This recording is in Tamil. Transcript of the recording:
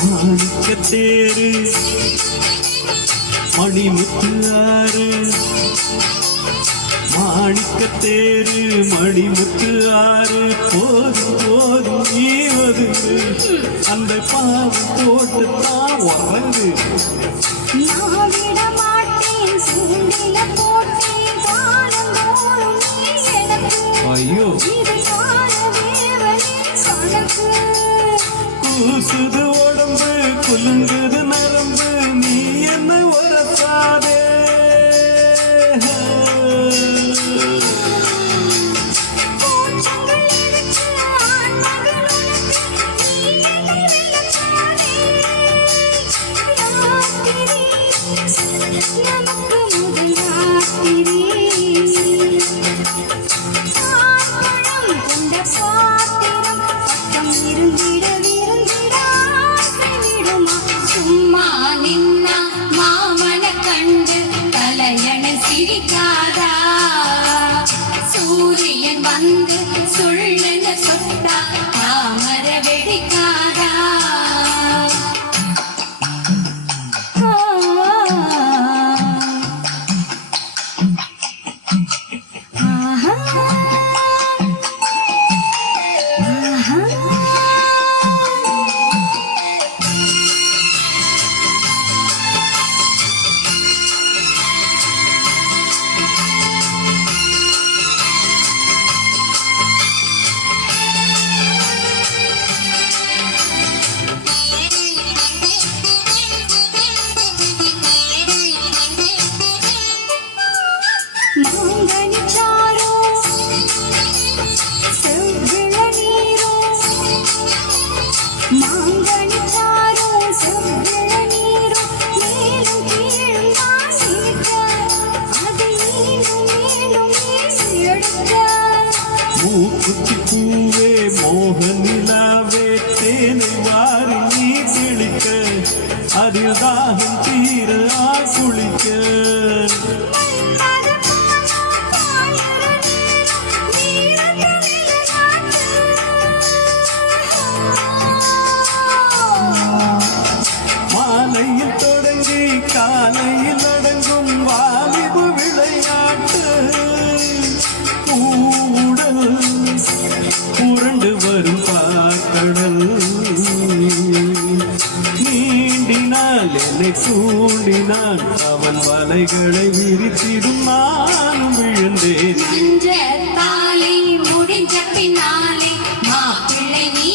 மாணிக்கத்தேரு மணிமுத்து ஆறு மாணிக்கத்தேரு மணிமுத்து ஆறு போதும் போதும் நீவது அந்த பாவம் போட்டு தான் உறங்கு ஐயோ கூசுது உடம்பு குலுங்குது நரம்பு நீ என்ன உரசாதே சூரியன் வந்து சுள்ளன சொட்டா தாமர வெடிக்காதா மூக்குத்தி பூவே மோகனிலாவே தேனை வாரி நீ கிழிக்க அதில் தாகம் தீர குளிக்க மாலையில் தொடங்கி காலையில் அடங்கும் வாலிபு விளையாட்டு உருண்டு வரும் பாக்கடல் நீண்டினால் என்னை சூண்டினான் அவன் வலைகளை விரித்திடும் நானும் விழுந்தேன் முடிஞ்ச பின்னாலே மாப்பிள்ளை நீ